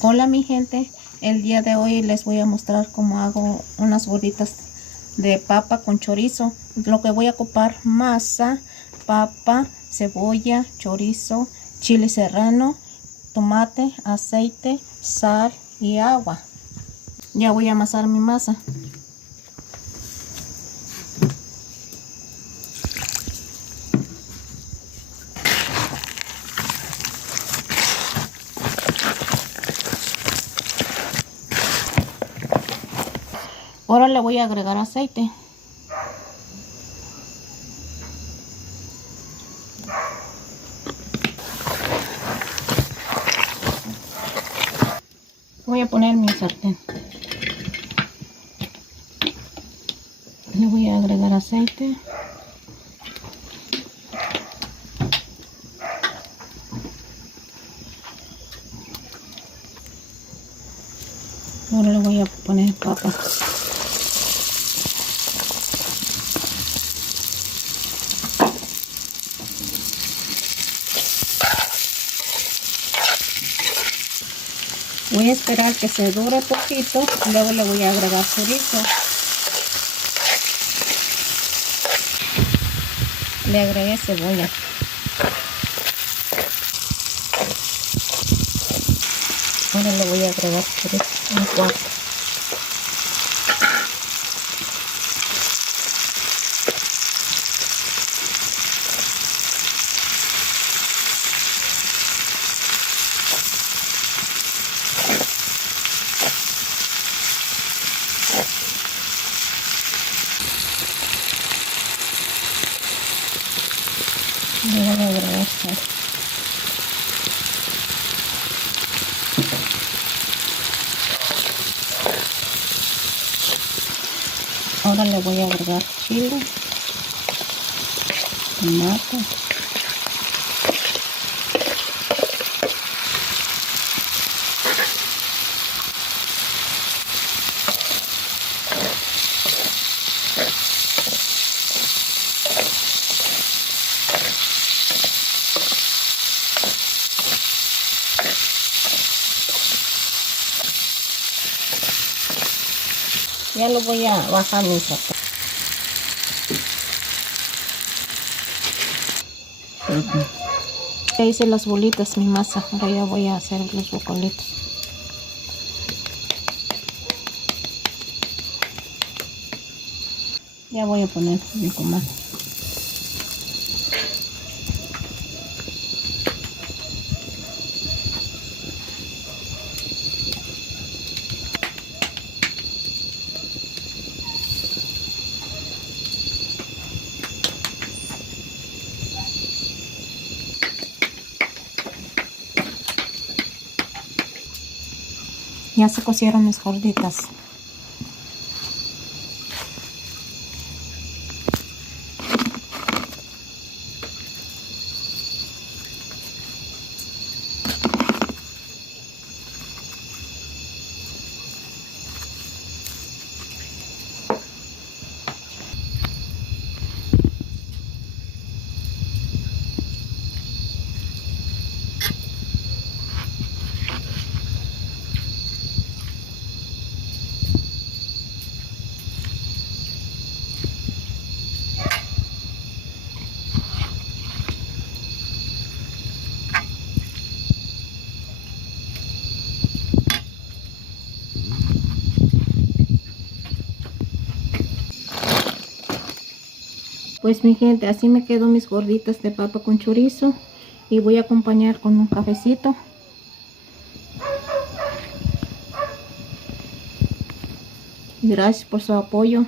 Hola mi gente, el día de hoy les voy a mostrar cómo hago unas gorditas de papa con chorizo. Lo que voy a ocupar: masa, papa, cebolla, chorizo, chile serrano, tomate, aceite, sal y agua. Ya voy a amasar mi masa. Ahora le voy a agregar aceite. Voy a poner mi sartén. Le voy a agregar aceite. Ahora le voy a poner papa. Voy a esperar que se dure poquito, luego le voy a agregar chorizo. Le agregué cebolla. Ahora le voy a agregar chorizo en cuarto. Le voy a agregar sal. Ahora le voy a agregar chile, tomate, ya lo voy a bajar mi sartén. Ya hice las bolitas, mi masa. Ahora ya voy a hacer los bocolitos. Ya voy a poner mi tomate. Ya se cocieron mis gorditas. Pues mi gente, así me quedo mis gorditas de papa con chorizo y voy a acompañar con un cafecito. Gracias por su apoyo.